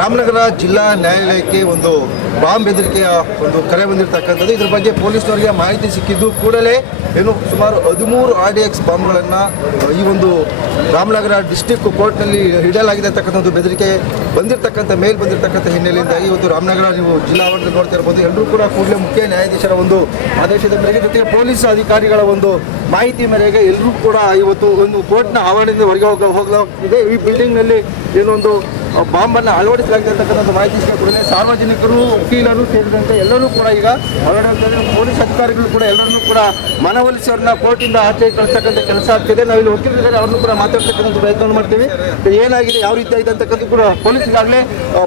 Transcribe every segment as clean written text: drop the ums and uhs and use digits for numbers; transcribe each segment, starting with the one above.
ರಾಮನಗರ ಜಿಲ್ಲಾ ನ್ಯಾಯಾಲಯಕ್ಕೆ ಒಂದು ಬಾಂಬ್ ಬೆದರಿಕೆಯ ಒಂದು ಕರೆ ಬಂದಿರತಕ್ಕಂಥದ್ದು. ಇದ್ರ ಬಗ್ಗೆ ಪೊಲೀಸ್ನವರಿಗೆ ಮಾಹಿತಿ ಸಿಕ್ಕಿದ್ದು ಕೂಡಲೇ ಸುಮಾರು 13 RDX ಬಾಂಬ್ಗಳನ್ನು ಈ ಒಂದು ರಾಮನಗರ ಡಿಸ್ಟಿಕ್ ಕೋರ್ಟ್ನಲ್ಲಿ ಇಡಲಾಗಿದೆ ಅಂತಕ್ಕಂಥ ಬೆದರಿಕೆ ಬಂದಿರತಕ್ಕಂಥ ಮೇಲ್ ಬಂದಿರತಕ್ಕಂಥ ಹಿನ್ನೆಲೆಯಿಂದ ಇವತ್ತು ರಾಮನಗರ ನೀವು ಜಿಲ್ಲಾ ಆವರಣದಲ್ಲಿ ನೋಡ್ತಾ ಇರ್ಬೋದು. ಎಲ್ಲರೂ ಕೂಡ ಕೂಡಲೇ ಮುಖ್ಯ ನ್ಯಾಯಾಧೀಶರ ಒಂದು ಆದೇಶದ ಮೇರೆಗೆ ಜೊತೆಗೆ ಪೊಲೀಸ್ ಅಧಿಕಾರಿಗಳ ಒಂದು ಮಾಹಿತಿ ಮೇರೆಗೆ ಎಲ್ಲರೂ ಕೂಡ ಇವತ್ತು ಒಂದು ಕೋರ್ಟ್ನ ಆವರಣದಿಂದ ಹೊರಗೆ ಹೋಗಲಾಗಿದೆ. ಈ ಬಿಲ್ಡಿಂಗ್ನಲ್ಲಿ ಏನೊಂದು ಬಾಂಬನ್ನು ಅಳವಡಿಸಲಾಗಿದೆ ಅಂತಕ್ಕಂಥ ಮಾಹಿತಿ ಕೂಡಲೇ ಸಾರ್ವಜನಿಕರು, ವಕೀಲರು ಸೇರಿದಂತೆ ಎಲ್ಲರೂ ಕೂಡ ಈಗ ಹೊರಗಡೆ ಪೊಲೀಸ್ ಅಧಿಕಾರಿಗಳು ಕೂಡ ಎಲ್ಲರನ್ನೂ ಕೂಡ ಮನವೊಲಿಸಿ ಅವ್ರನ್ನ ಕೋರ್ಟಿಂದ ಆಚೆ ಕಳಿಸ್ತಕ್ಕಂಥ ಕೆಲಸ ಆಗ್ತಿದೆ. ನಾವು ಇಲ್ಲಿ ವಕೀಲರಿದ್ದಾರೆ, ಅವ್ರನ್ನೂ ಕೂಡ ಮಾತಾಡ್ತಕ್ಕಂಥ ಪ್ರಯತ್ನ ಮಾಡ್ತೀವಿ. ಏನಾಗಿದೆ, ಯಾವ ರೀತಿ ಆಗಿದೆ ಅಂತಕ್ಕಂಥ ಕೂಡ ಪೊಲೀಸ್ ಈಗಾಗಲೇ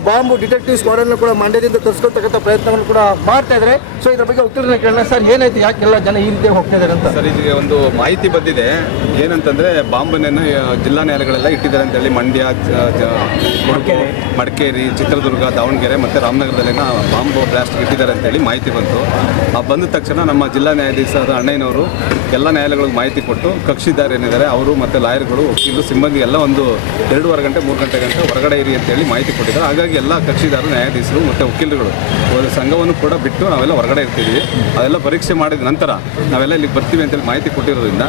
ಬಾಂಬು ಡಿಟೆಕ್ಟಿವ್ ಸ್ಕ್ವಾಡನ್ನು ಕೂಡ ಮಂಡ್ಯದಿಂದ ತರಿಸ್ಕೊಳ್ತಕ್ಕಂಥ ಪ್ರಯತ್ನವನ್ನು ಕೂಡ ಮಾಡ್ತಾ ಇದ್ದಾರೆ. ಸೊ ಇದ್ರ ಬಗ್ಗೆ ವಕೀಲರನ್ನ ಕೇಳೋಣ. ಸರ್, ಏನಾಯ್ತು, ಯಾಕೆಲ್ಲ ಜನ ಈ ರೀತಿ ಹೋಗ್ತಾ ಇದ್ದಾರೆ ಅಂತ? ಸರ್, ಇದಕ್ಕೆ ಒಂದು ಮಾಹಿತಿ ಬಂದಿದೆ. ಏನಂತಂದರೆ ಬಾಂಬನ್ನು ಜಿಲ್ಲಾ ನ್ಯಾಯಾಲಯಗಳೆಲ್ಲ ಇಟ್ಟಿದ್ದಾರೆ ಅಂತೇಳಿ ಮಂಡ್ಯ, ಮಡಿಕೇರಿ, ಚಿತ್ರದುರ್ಗ, ದಾವಣಗೆರೆ ಮತ್ತು ರಾಮನಗರದಲ್ಲಿನ ಬಾಂಬು ಬ್ಲಾಸ್ಟ್ ಇಟ್ಟಿದ್ದಾರೆ ಅಂತೇಳಿ ಮಾಹಿತಿ ಬಂತು. ಬಂದ ತಕ್ಷಣ ನಮ್ಮ ಜಿಲ್ಲಾ ನ್ಯಾಯಾಧೀಶರಾದ ಅಣ್ಣಯ್ಯನವರು ಎಲ್ಲ ನ್ಯಾಯಾಲಯಗಳಿಗೆ ಮಾಹಿತಿ ಕೊಟ್ಟು ಕಕ್ಷಿದಾರ ಏನಿದ್ದಾರೆ ಅವರು ಮತ್ತು ಲಾಯರ್ಗಳು, ವಕೀಲರು, ಸಿಬ್ಬಂದಿ ಎಲ್ಲ ಒಂದು 2.5 ಗಂಟೆ 3 ಗಂಟೆ ಹೊರಗಡೆ ಇರಿ ಅಂತೇಳಿ ಮಾಹಿತಿ ಕೊಟ್ಟಿದ್ದಾರೆ. ಹಾಗಾಗಿ ಎಲ್ಲ ಕಕ್ಷಿದಾರರು, ನ್ಯಾಯಾಧೀಶರು ಮತ್ತು ವಕೀಲರುಗಳು ಒಂದು ಸಂಘವನ್ನು ಕೂಡ ಬಿಟ್ಟು ನಾವೆಲ್ಲ ಹೊರಗಡೆ ಇರ್ತೀವಿ. ಅದೆಲ್ಲ ಪರೀಕ್ಷೆ ಮಾಡಿದ ನಂತರ ನಾವೆಲ್ಲ ಇಲ್ಲಿಗೆ ಬರ್ತೀವಿ ಅಂತೇಳಿ ಮಾಹಿತಿ ಕೊಟ್ಟಿರೋದ್ರಿಂದ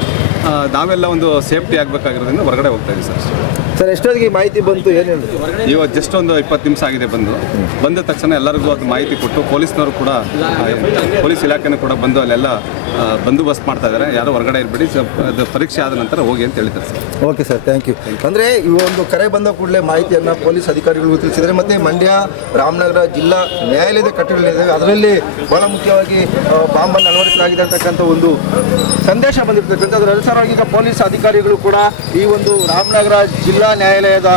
ನಾವೆಲ್ಲ ಒಂದು ಸೇಫ್ಟಿ ಆಗಬೇಕಾಗಿರೋದ್ರಿಂದ ಹೊರಗಡೆ ಹೋಗ್ತಾ ಇದ್ದೀವಿ. ಸರ್, ಎಷ್ಟೊತ್ತಿಗೆ ಮಾಹಿತಿ ಬಂತು? ಏನು ಇವತ್ತು ಜಸ್ಟ್ ಒಂದು 20 ನಿಮಿಷ ಆಗಿದೆ. ಬಂದ ತಕ್ಷಣ ಎಲ್ಲರಿಗೂ ಅದು ಮಾಹಿತಿ ಕೊಟ್ಟು ಪೊಲೀಸ್ನವರು ಕೂಡ, ಪೊಲೀಸ್ ಇಲಾಖೆನೂ ಕೂಡ ಬಂದು ಅಲ್ಲೆಲ್ಲ ಬಂದೋಬಸ್ತ್ ಮಾಡ್ತಾ ಇದ್ದಾರೆ. ಯಾರು ಹೊರಗಡೆ ಇರಬೇಡಿ, ಅದು ಪರೀಕ್ಷೆ ಆದ ನಂತರ ಹೋಗಿ ಅಂತ ಹೇಳಿದ್ದಾರೆ sir. Okay sir, thank you. ಅಂದರೆ ಈ ಒಂದು ಕರೆ ಬಂದ ಕೂಡಲೇ ಮಾಹಿತಿಯನ್ನು ಪೊಲೀಸ್ ಅಧಿಕಾರಿಗಳು ತಿಳಿಸಿದ್ದಾರೆ. ಮತ್ತು ಮಂಡ್ಯ, ರಾಮನಗರ ಜಿಲ್ಲಾ ನ್ಯಾಯಾಲಯದ ಕಟ್ಟಡಗಳಿದ್ದಾವೆ, ಅದರಲ್ಲಿ ಬಹಳ ಮುಖ್ಯವಾಗಿ ಬಾಂಬನ್ನು ಅಳವಡಿಸಲಾಗಿದೆ ಅಂತಕ್ಕಂಥ ಒಂದು ಸಂದೇಶ ಬಂದಿರ್ತಕ್ಕಂಥ ಅದರ ಅನುಸಾರವಾಗಿ ಈಗ ಪೊಲೀಸ್ ಅಧಿಕಾರಿಗಳು ಕೂಡ ಈ ಒಂದು ರಾಮನಗರ ಜಿಲ್ಲಾ ನ್ಯಾಯಾಲಯದ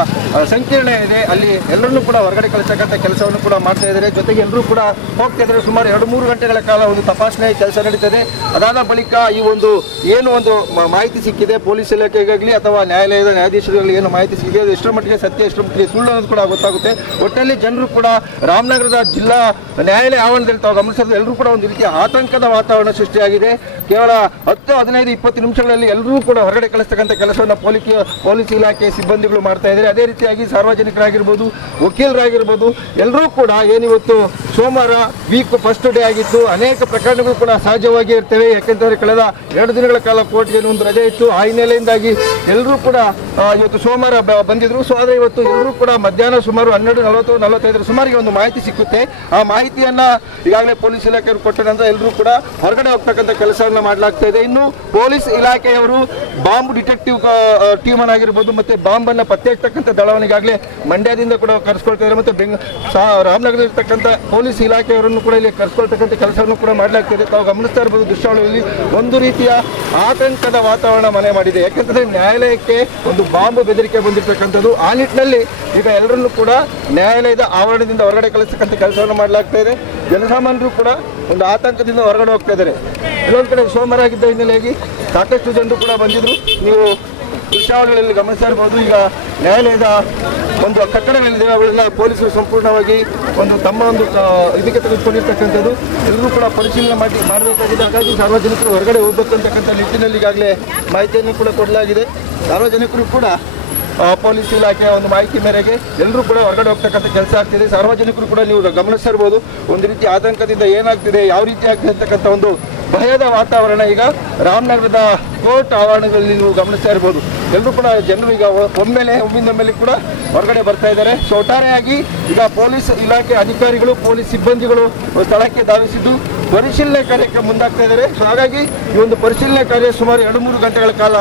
ಸಂಕೀರ್ಣ ಇದೆ, ಅಲ್ಲಿ ಎಲ್ಲರನ್ನೂ ಕೂಡ ಹೊರಗಡೆ ಕಳಿಸ್ತಕ್ಕಂಥ ಕೆಲಸವನ್ನು ಕೂಡ ಮಾಡ್ತಾ ಇದ್ದಾರೆ. ಜೊತೆಗೆ ಎಲ್ಲರೂ ಕೂಡ ಹೋಗ್ತಾ ಇದ್ದಾರೆ. ಸುಮಾರು 2-3 ಗಂಟೆಗಳ ಕಾಲ ಒಂದು ತಪಾಸಣೆ ಕೆಲಸ ನಡೀತದೆ. ಅದಾದ ಬಳಿಕ ಈ ಒಂದು ಏನು ಒಂದು ಮಾಹಿತಿ ಸಿಕ್ಕಿದೆ ಪೊಲೀಸ್ ಇಲಾಖೆಗಾಗಲಿ ಅಥವಾ ನ್ಯಾಯಾಲಯದ ನ್ಯಾಯಾಧೀಶರಲ್ಲಿ ಏನು ಮಾಹಿತಿ ಸಿಕ್ಕಿದೆ, ಅದು ಎಷ್ಟರ ಮಟ್ಟಿಗೆ ಸತ್ಯ, ಎಷ್ಟರ ಮಟ್ಟಿಗೆ ಸುಳ್ಳು ಅನ್ನೋದು ಕೂಡ ಗೊತ್ತಾಗುತ್ತೆ. ಒಟ್ಟಲ್ಲಿ ಜನರು ಕೂಡ ರಾಮನಗರದ ಜಿಲ್ಲಾ ನ್ಯಾಯಾಲಯ ಆವರಣದಲ್ಲಿ ತಾವು ಗಮನಿಸಿದ್ರೆ ಎಲ್ಲರೂ ಕೂಡ ಒಂದು ರೀತಿಯ ಆತಂಕದ ವಾತಾವರಣ ಸೃಷ್ಟಿಯಾಗಿದೆ. ಕೇವಲ 10, 15, 20 ನಿಮಿಷಗಳಲ್ಲಿ ಎಲ್ಲರೂ ಕೂಡ ಹೊರಗಡೆ ಕಳಿಸ್ತಕ್ಕಂಥ ಕೆಲಸವನ್ನು ಪೊಲೀಸ್ ಇಲಾಖೆ ಸಿಬ್ಬಂದಿಗಳು ಮಾಡ್ತಾ ಇದ್ದಾರೆ. ಅದೇ ರೀತಿಯಾಗಿ ಸಾರ್ವಜನಿಕರಾಗಿರ್ಬೋದು, ವಕೀಲರಾಗಿರ್ಬೋದು, ಎಲ್ಲರೂ ಕೂಡ ಏನಿವತ್ತು ಸೋಮವಾರ ವೀಕ್ ಫಸ್ಟ್ ಡೇ ಆಗಿತ್ತು. ಅನೇಕ ಪ್ರಕರಣಗಳು ಕೂಡ ಸಹಜವಾಗಿ ಇರ್ತವೆ. ಯಾಕೆಂತಂದರೆ ಕಳೆದ 2 ದಿನಗಳ ಕಾಲ ಕೋರ್ಟ್ಗೆ ಒಂದು ರಜೆ ಇತ್ತು. ಆ ಹಿನ್ನೆಲೆಯಿಂದಾಗಿ ಎಲ್ಲರೂ ಕೂಡ ಇವತ್ತು ಸೋಮವಾರ ಬಂದಿದ್ರು. ಸೊ ಆದರೆ ಇವತ್ತು ಎಲ್ಲರೂ ಕೂಡ ಮಧ್ಯಾಹ್ನ ಸುಮಾರು 12:40-45 ಸುಮಾರಿಗೆ ಒಂದು ಮಾಹಿತಿ ಸಿಕ್ಕುತ್ತೆ. ಆ ಮಾಹಿತಿಯನ್ನು ಈಗಾಗಲೇ ಪೊಲೀಸ್ ಇಲಾಖೆಯವರು ಕೊಟ್ಟ ನಂತರ ಎಲ್ಲರೂ ಕೂಡ ಹೊರಗಡೆ ಹೋಗ್ತಕ್ಕಂಥ ಕೆಲಸವನ್ನು ಮಾಡಲಾಗ್ತಾ ಇದೆ. ಇನ್ನು ಪೊಲೀಸ್ ಇಲಾಖೆಯವರು ಬಾಂಬ್ ಡಿಟೆಕ್ಟಿವ್ ಟೀಮನ್ನು ಆಗಿರ್ಬೋದು ಮತ್ತು ಬಾಂಬನ್ನು ಪತ್ತೆ ಹಚ್ಚತಕ್ಕಂಥ ದಳವಣಿಗಾಗಲೇ ಮಂಡ್ಯದಿಂದ ಕೂಡ ಕರೆಸ್ಕೊಳ್ತಾ ಇದ್ದಾರೆ. ಮತ್ತು ರಾಮನಗರದಲ್ಲಿರ್ತಕ್ಕಂಥ ಪೊಲೀಸ್ ಇಲಾಖೆಯವರನ್ನು ಕೂಡ ಇಲ್ಲಿ ಕರೆಸ್ಕೊಳ್ತಕ್ಕಂಥ ಕೆಲಸವನ್ನು ಕೂಡ ಮಾಡಲಾಗ್ತಿದೆ. ತಾವು ಗಮನಿಸ್ತಾ ಇರ್ಬೋದು ದೃಶ್ಯಾವಳಿಯಲ್ಲಿ ಒಂದು ರೀತಿಯ ಆತಂಕದ ವಾತಾವರಣ ಮನೆ ಮಾಡಿದೆ. ಯಾಕೆಂತಂದರೆ ನ್ಯಾಯಾಲಯಕ್ಕೆ ಒಂದು ಬಾಂಬ್ ಬೆದರಿಕೆ ಬಂದಿರತಕ್ಕಂಥದ್ದು. ಆ ನಿಟ್ಟಿನಲ್ಲಿ ಈಗ ಎಲ್ಲರನ್ನೂ ಕೂಡ ನ್ಯಾಯಾಲಯದ ಆವರಣದಿಂದ ಹೊರಗಡೆ ಕಳಿಸ್ತಕ್ಕಂಥ ಕೆಲಸವನ್ನು ಮಾಡಲಾಗ್ತಾ ಇದೆ. ಜನಸಾಮಾನ್ಯರು ಕೂಡ ಒಂದು ಆತಂಕದಿಂದ ಹೊರಗಡೆ ಹೋಗ್ತಾ ಇದ್ದಾರೆ. ಇನ್ನೊಂದು ಕಡೆ ಸೋಮವಾರ ಆಗಿದ್ದ ಹಿನ್ನೆಲೆಯಾಗಿ ಸಾಕಷ್ಟು ಜನರು ಕೂಡ ಬಂದಿದ್ರು. ನೀವು ದೃಶ್ಯಾವಳಿಗಳಲ್ಲಿ ಗಮನಿಸ್ತಾ ಇರ್ಬೋದು. ಈಗ ನ್ಯಾಯಾಲಯದ ಒಂದು ಕಟ್ಟಡಗಳಿದೆ, ಅವೆಲ್ಲ ಪೊಲೀಸರು ಸಂಪೂರ್ಣವಾಗಿ ತಮ್ಮ ಒಂದು ಇದಕ್ಕೆ ತೆಗೆದುಕೊಂಡಿರ್ತಕ್ಕಂಥದ್ದು. ಎಲ್ಲರೂ ಕೂಡ ಪರಿಶೀಲನೆ ಮಾಡಬೇಕಾಗಿದೆ. ಹಾಗಾಗಿ ಸಾರ್ವಜನಿಕರು ಹೊರಗಡೆ ಹೋಗಬೇಕು ಅಂತಕ್ಕಂಥ ನಿಟ್ಟಿನಲ್ಲಿ ಈಗಾಗಲೇ ಮಾಹಿತಿಯನ್ನು ಕೂಡ ಕೊಡಲಾಗಿದೆ. ಸಾರ್ವಜನಿಕರು ಕೂಡ ಪೊಲೀಸ್ ಇಲಾಖೆಯ ಒಂದು ಮಾಹಿತಿ ಮೇರೆಗೆ ಎಲ್ಲರೂ ಕೂಡ ಹೊರಗಡೆ ಹೋಗ್ತಕ್ಕಂಥ ಕೆಲಸ ಆಗ್ತಿದೆ. ಸಾರ್ವಜನಿಕರು ಕೂಡ ನೀವು ಗಮನಿಸ್ತಾ ಇರ್ಬೋದು ಒಂದು ರೀತಿ ಆತಂಕದಿಂದ ಏನಾಗ್ತಿದೆ, ಯಾವ ರೀತಿ ಆಗ್ತಿದೆ ಅಂತಕ್ಕಂಥ ಒಂದು ಭಯದ ವಾತಾವರಣ ಈಗ ರಾಮನಗರದ ಕೋರ್ಟ್ ಆವರಣದಲ್ಲಿ ನೀವು ಗಮನಿಸ್ತಾ ಇರ್ಬೋದು. ಎಲ್ಲರೂ ಕೂಡ ಜನರು ಈಗ ಒಮ್ಮಿಂದೊಮ್ಮೆಲೆ ಕೂಡ ಹೊರಗಡೆ ಬರ್ತಾ ಇದ್ದಾರೆ. ಸೊ ಒಟ್ಟಾರೆಯಾಗಿ ಈಗ ಪೊಲೀಸ್ ಇಲಾಖೆ ಅಧಿಕಾರಿಗಳು, ಪೊಲೀಸ್ ಸಿಬ್ಬಂದಿಗಳು ಸ್ಥಳಕ್ಕೆ ಧಾವಿಸಿದ್ದು ಪರಿಶೀಲನೆ ಕಾರ್ಯಕ್ಕೆ ಮುಂದಾಗ್ತಾ ಇದ್ದಾರೆ. ಸೊ ಹಾಗಾಗಿ ಈ ಒಂದು ಪರಿಶೀಲನೆ ಕಾರ್ಯ ಸುಮಾರು 2-3 ಗಂಟೆಗಳ ಕಾಲ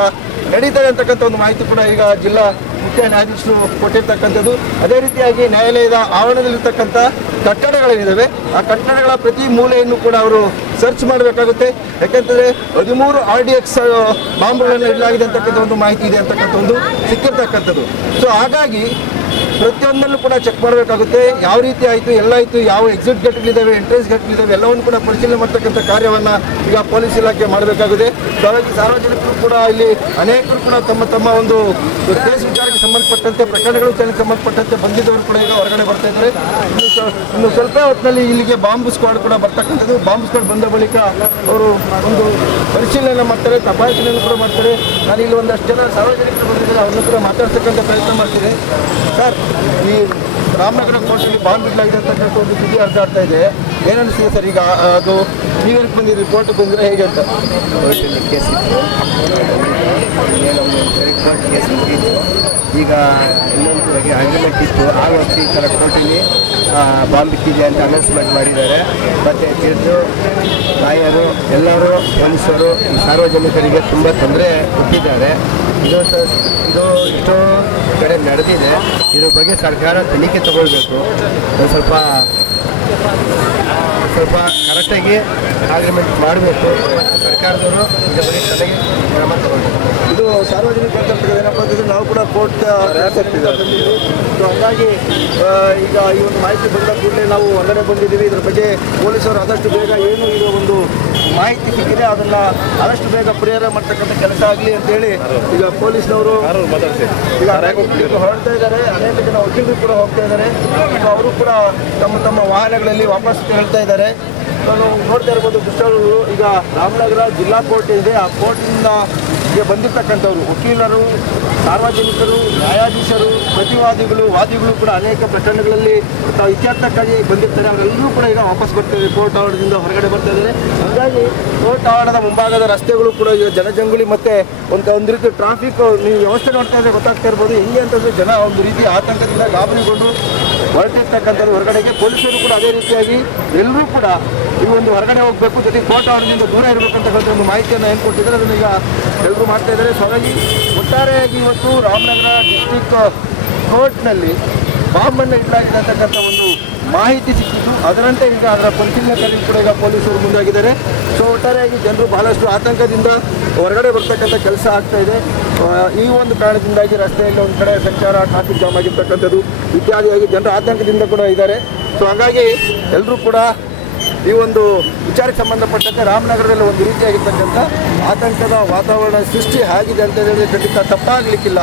ನಡೀತಾರೆ ಅಂತಕ್ಕಂಥ ಒಂದು ಮಾಹಿತಿ ಕೂಡ ಈಗ ಜಿಲ್ಲಾ ಮುಖ್ಯ ನ್ಯಾಯಾಧೀಶರು ಕೊಟ್ಟಿರ್ತಕ್ಕಂಥದ್ದು. ಅದೇ ರೀತಿಯಾಗಿ ನ್ಯಾಯಾಲಯದ ಆವರಣದಲ್ಲಿರ್ತಕ್ಕಂಥ ಕಟ್ಟಡಗಳೇನಿದ್ದಾವೆ ಆ ಕಟ್ಟಡಗಳ ಪ್ರತಿ ಮೂಲೆಯನ್ನು ಕೂಡ ಅವರು ಸರ್ಚ್ ಮಾಡಬೇಕಾಗುತ್ತೆ. ಯಾಕೆಂತಂದರೆ 13 RDX ಬಾಂಬ್ಗಳನ್ನು ಇಡಲಾಗಿದೆ ಅಂತಕ್ಕಂಥ ಒಂದು ಮಾಹಿತಿ ಇದೆ ಅಂತಕ್ಕಂಥ ಒಂದು ಸಿಕ್ಕಿರ್ತಕ್ಕಂಥದ್ದು. ಸೊ ಹಾಗಾಗಿ ಪ್ರತಿಯೊಂದನ್ನು ಕೂಡ ಚೆಕ್ ಮಾಡಬೇಕಾಗುತ್ತೆ. ಯಾವ ರೀತಿ ಆಯಿತು, ಎಲ್ಲ ಆಯಿತು, ಯಾವ ಎಕ್ಸಿಟ್ ಗೇಟ್ಗಳಿದ್ದಾವೆ, ಎಂಟ್ರೆನ್ಸ್ ಗೇಟ್ಗಳಿದ್ದಾವೆ, ಎಲ್ಲವನ್ನು ಕೂಡ ಪರಿಶೀಲನೆ ಮಾಡ್ತಕ್ಕಂಥ ಕಾರ್ಯವನ್ನು ಈಗ ಪೊಲೀಸ್ ಇಲಾಖೆ ಮಾಡಬೇಕಾಗಿದೆ. ಹಾಗಾಗಿ ಸಾರ್ವಜನಿಕರು ಕೂಡ ಇಲ್ಲಿ ಅನೇಕರು ಕೂಡ ತಮ್ಮ ಒಂದು ಕೇಸ್ ವಿಚಾರಕ್ಕೆ ಸಂಬಂಧಪಟ್ಟಂತೆ, ಪ್ರಕರಣಗಳು ಸಂಬಂಧಪಟ್ಟಂತೆ ಬಂದಿದ್ದವರು ಕೂಡ ಈಗ ಹೊರಗಡೆ ಬರ್ತಾ ಇದ್ದಾರೆ. ಇನ್ನು ಸ್ವಲ್ಪ ಹೊತ್ತಿನಲ್ಲಿ ಇಲ್ಲಿಗೆ ಬಾಂಬ್ ಸ್ಕ್ವಾಡ್ ಕೂಡ ಬರ್ತಕ್ಕಂಥದ್ದು. ಬಾಂಬ್ ಸ್ಕ್ವಾಡ್ ಬಂದ ಬಳಿಕ ಅವರು ಒಂದು ಪರಿಶೀಲನೆ ಮಾಡ್ತಾರೆ, ತಪಾಸಣೆಯನ್ನು ಕೂಡ ಮಾಡ್ತಾರೆ. ನಾನು ಇಲ್ಲಿ ಒಂದಷ್ಟು ಜನ ಸಾರ್ವಜನಿಕರು ಬಂದಿದ್ದಾರೆ, ಅವ್ರನ್ನೂ ಕೂಡ ಮಾತಾಡ್ತಕ್ಕಂಥ ಪ್ರಯತ್ನ ಮಾಡ್ತಿದೆ. ಸರ್, ಈ ರಾಮನಗರ ಕೋರ್ಟಲ್ಲಿ ಬಾಂಬ್ ಇಡಲಾಗಿದೆ ಅಂತಕ್ಕಂಥ ಒಂದು ಸುದ್ದಿ ಹರಿದಾಡ್ತಾ ಇದೆ. ಏನನ್ನಿಸ್ತಿದೆ ಸರ್ ಈಗ ಅದು ನೀವೇನಕ್ಕೆ ಬಂದಿರಿ, ರಿಪೋರ್ಟ್ ಬಂದರೆ ಹೇಗೆ ಅಂತ? ಕೋರ್ಟಲ್ಲಿ ಕೇಸ್ ಇತ್ತು, ಕೋರ್ಟ್ ಕೇಸ್ ಮುಗಿಯಿತು. ಈಗ ಇನ್ನೊಂದು ಬಗ್ಗೆ ಅಗ್ರಿಮೆಂಟ್ ಇತ್ತು, ಆ ವರ್ಷ ಈ ಥರ ಕೋರ್ಟಲ್ಲಿ ಬಾಂಬ್ ಇಟ್ಟಿದೆ ಅಂತ ಅನೌನ್ಸ್ಮೆಂಟ್ ಮಾಡಿದ್ದಾರೆ. ಮತ್ತು ತಿಳಿದು ಲಾಯರು ಎಲ್ಲರೂ ಪೊಲೀಸರು ಸಾರ್ವಜನಿಕರಿಗೆ ತುಂಬ ತೊಂದರೆ ಕೊಟ್ಟಿದ್ದಾರೆ. ಇದು ಇಷ್ಟೋ ಕಡೆ ನಡೆದಿದೆ. ಇದ್ರ ಬಗ್ಗೆ ಸರ್ಕಾರ ತನಿಖೆ ತಗೊಳ್ಬೇಕು. ಸ್ವಲ್ಪ ಕರೆಕ್ಟಾಗಿ ಅಗ್ರಿಮೆಂಟ್ ಮಾಡಬೇಕು. ಸರ್ಕಾರದವರು ಇದ್ರ ಬಗ್ಗೆ ತಲೆಗೆ ಕ್ರಮ ತಗೊಳ್ಬೇಕು. ಇದು ಸಾರ್ವಜನಿಕ ಏನಪ್ಪ ಅಂತಂದರೆ ನಾವು ಕೂಡ ಕೋರ್ಟ್ ಬಂದಿದ್ದೀವಿ. ಸೊ ಹಾಗಾಗಿ ಈಗ ಈ ಒಂದು ಮಾಹಿತಿ ಬಂದ ಕೂಡಲೇ ನಾವು ಹೊರಗಡೆ ಬಂದಿದ್ದೀವಿ. ಇದ್ರ ಬಗ್ಗೆ ಪೊಲೀಸರು ಆದಷ್ಟು ಬೇಗ ಏನು ಇದು ಒಂದು ಮಾಹಿತಿ ಸಿಕ್ಕಿದೆ ಅದನ್ನು ಆದಷ್ಟು ಬೇಗ ಪರಿಹಾರ ಮಾಡ್ತಕ್ಕಂಥ ಕೆಲಸ ಆಗಲಿ ಅಂತೇಳಿ ಈಗ ಪೊಲೀಸ್ನವರು ಈಗ ಹೊರಡ್ತಾ ಇದ್ದಾರೆ. ಅನೇಕ ಜನ ವಕೀಲರು ಕೂಡ ಹೋಗ್ತಾ ಇದ್ದಾರೆ. ಸೊ ಅವರು ಕೂಡ ತಮ್ಮ ವಾಹನಗಳಲ್ಲಿ ವಾಪಸ್ ಹೇಳ್ತಾ ಇದ್ದಾರೆ. ನಾನು ನೋಡ್ತಾ ಇರ್ಬೋದು ದೃಶ್ಯಗಳು. ಈಗ ರಾಮನಗರ ಜಿಲ್ಲಾ ಕೋರ್ಟ್ ಇದೆ, ಆ ಕೋರ್ಟಿನಿಂದ ಬಂದಿರತಕ್ಕಂಥವ್ರು ವಕೀಲರು, ಸಾರ್ವಜನಿಕರು, ನ್ಯಾಯಾಧೀಶರು, ಪ್ರತಿವಾದಿಗಳು, ವಾದಿಗಳು ಕೂಡ ಅನೇಕ ಪ್ರಕರಣಗಳಲ್ಲಿ ಇತ್ಯರ್ಥಕ್ಕಾಗಿ ಬಂದಿರ್ತಾರೆ. ಅವರೆಲ್ಲರೂ ಕೂಡ ಈಗ ವಾಪಸ್ ಬರ್ತಾರೆ, ಕೋರ್ಟ್ ಆವರಣದಿಂದ ಹೊರಗಡೆ ಬರ್ತಾ ಇದ್ದಾರೆ. ಹಾಗಾಗಿ ಕೋರ್ಟ್ ಆವರಣದ ಮುಂಭಾಗದ ರಸ್ತೆಗಳು ಕೂಡ ಈಗ ಜನಜಂಗುಳಿ ಮತ್ತು ಒಂದು ರೀತಿ ಟ್ರಾಫಿಕ್ ನೀವು ವ್ಯವಸ್ಥೆ ನೋಡ್ತಾ ಇದ್ರೆ ಗೊತ್ತಾಗ್ತಾ ಇರ್ಬೋದು. ಹೆಂಗೆ ಅಂತಂದರೆ ಜನ ಒಂದು ರೀತಿ ಆತಂಕದಿಂದ ಗಾಬರಿಗೊಂಡು ಹೊರಟಿರ್ತಕ್ಕಂಥದ್ದು ಹೊರಗಡೆಗೆ. ಪೊಲೀಸರು ಕೂಡ ಅದೇ ರೀತಿಯಾಗಿ ಎಲ್ಲರೂ ಕೂಡ ಈ ಒಂದು ಹೊರಗಡೆ ಹೋಗಬೇಕು, ಜೊತೆಗೆ ಕೋರ್ಟ್ ಆವರಣದಿಂದ ದೂರ ಇರಬೇಕಂತಕ್ಕಂಥ ಒಂದು ಮಾಹಿತಿಯನ್ನು ಏನು ಕೊಟ್ಟಿದ್ದಾರೆ ಅದನ್ನು ಈಗ ಎಲ್ಲರೂ ಮಾಡ್ತಾ ಇದ್ದಾರೆ. ಸೊ ಹಾಗಾಗಿ ಒಟ್ಟಾರೆಯಾಗಿ ಇವತ್ತು ರಾಮನಗರ ಡಿಸ್ಟಿಕ್ ಕೋರ್ಟ್ನಲ್ಲಿ ಬಾಂಬನ್ನು ಇಡಲಾಗಿದೆ ಅಂತಕ್ಕಂಥ ಒಂದು ಮಾಹಿತಿ ಸಿಕ್ಕಿದ್ದು. ಅದರಂತೆ ಈಗ ಅದರ ಪರಿಶೀಲನೆ ಕೂಡ ಈಗ ಪೊಲೀಸರು ಮುಂದಾಗಿದ್ದಾರೆ. ಸೊ ಒಟ್ಟಾರೆಯಾಗಿ ಜನರು ಬಹಳಷ್ಟು ಆತಂಕದಿಂದ ಹೊರಗಡೆ ಬರ್ತಕ್ಕಂಥ ಕೆಲಸ ಆಗ್ತಾ ಇದೆ. ಈ ಒಂದು ಕಾರಣದಿಂದಾಗಿ ರಸ್ತೆಯಲ್ಲಿ ಒಂದು ಕಡೆ ಸಂಚಾರ ಟ್ರಾಫಿಕ್ ಜಾಮ್ ಆಗಿರ್ತಕ್ಕಂಥದ್ದು ಇತ್ಯಾದಿಯಾಗಿ ಜನರು ಆತಂಕದಿಂದ ಕೂಡ ಇದ್ದಾರೆ. ಸೊ ಹಾಗಾಗಿ ಎಲ್ಲರೂ ಕೂಡ ಈ ಒಂದು ವಿಚಾರಕ್ಕೆ ಸಂಬಂಧಪಟ್ಟಂತೆ ರಾಮನಗರದಲ್ಲಿ ಒಂದು ರೀತಿಯಾಗಿರ್ತಕ್ಕಂಥ ಆತಂಕದ ವಾತಾವರಣ ಸೃಷ್ಟಿ ಆಗಿದೆ ಅಂತ ಹೇಳಿದ್ರೆ ಖಂಡಿತ ತಪ್ಪಾಗಲಿಕ್ಕಿಲ್ಲ.